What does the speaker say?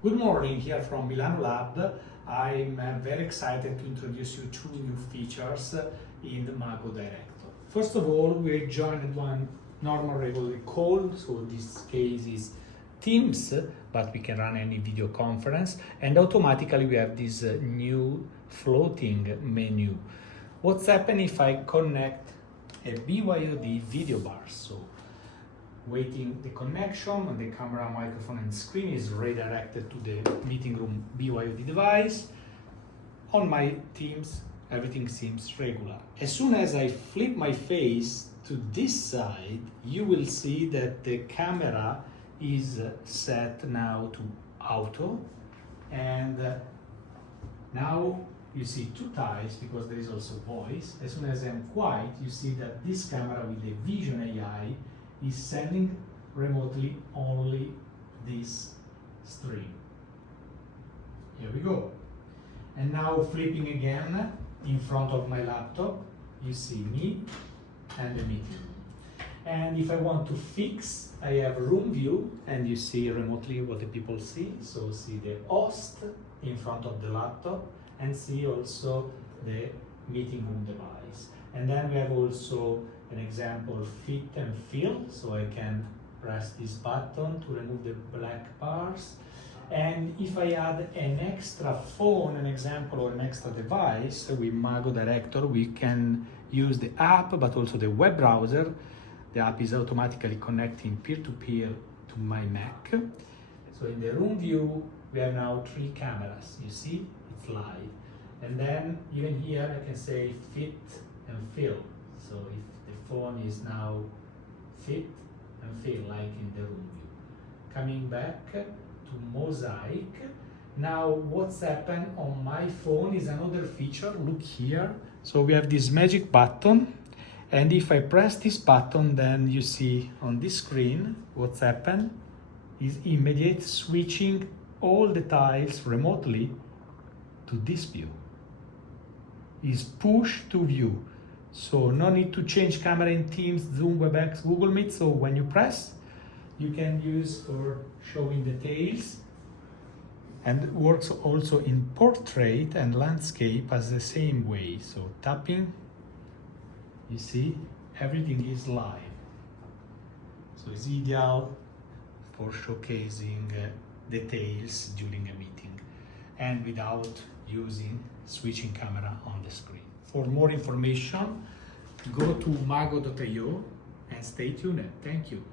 Good morning, here from Mago Lab. I'm very excited to introduce you two new features in the Mago Director. First of all, we joined one normal regular call, so this case is Teams, but we can run any video conference, and automatically we have this new floating menu. What's happening if I connect a BYOD video bar? So waiting the connection on the camera, microphone and screen is redirected to the meeting room BYOD device. On my Teams, everything seems regular. As soon as I flip my face to this side, you will see that the camera is set now to auto, and now you see two tiles because there is also voice. As soon as I'm quiet, you see that this camera with the Vision AI is sending remotely only this stream. Here we go. And now flipping again in front of my laptop, you see me and the meeting. And if I want to fix, I have room view, and you see remotely what the people see. So see the host in front of the laptop and see also the meeting room device. And then we have also an example fit and fill, so I can press this button to remove the black bars. And if I add an extra phone, an example, or an extra device with Mago Director, we can use the app but also the web browser. The app is automatically connecting peer-to-peer to my Mac. So in the room view, we have now 3 cameras. You see, it's live. And then even here I can say fit and fill. So if the phone is now fit and fill, like in the room view. Coming back to mosaic. Now what's happened on my phone is another feature. Look here. So we have this magic button, and if I press this button, then you see on this screen what's happened is immediate switching all the tiles remotely to this view. Is push to view. So no need to change camera in Teams, Zoom, Webex, Google Meet. So when you press, you can use for showing details, and works also in portrait and landscape as the same way. So tapping, you see, everything is live. So it's ideal for showcasing details during a meeting and without using switching camera on the screen. For more information, go to mago.io and stay tuned. Thank you.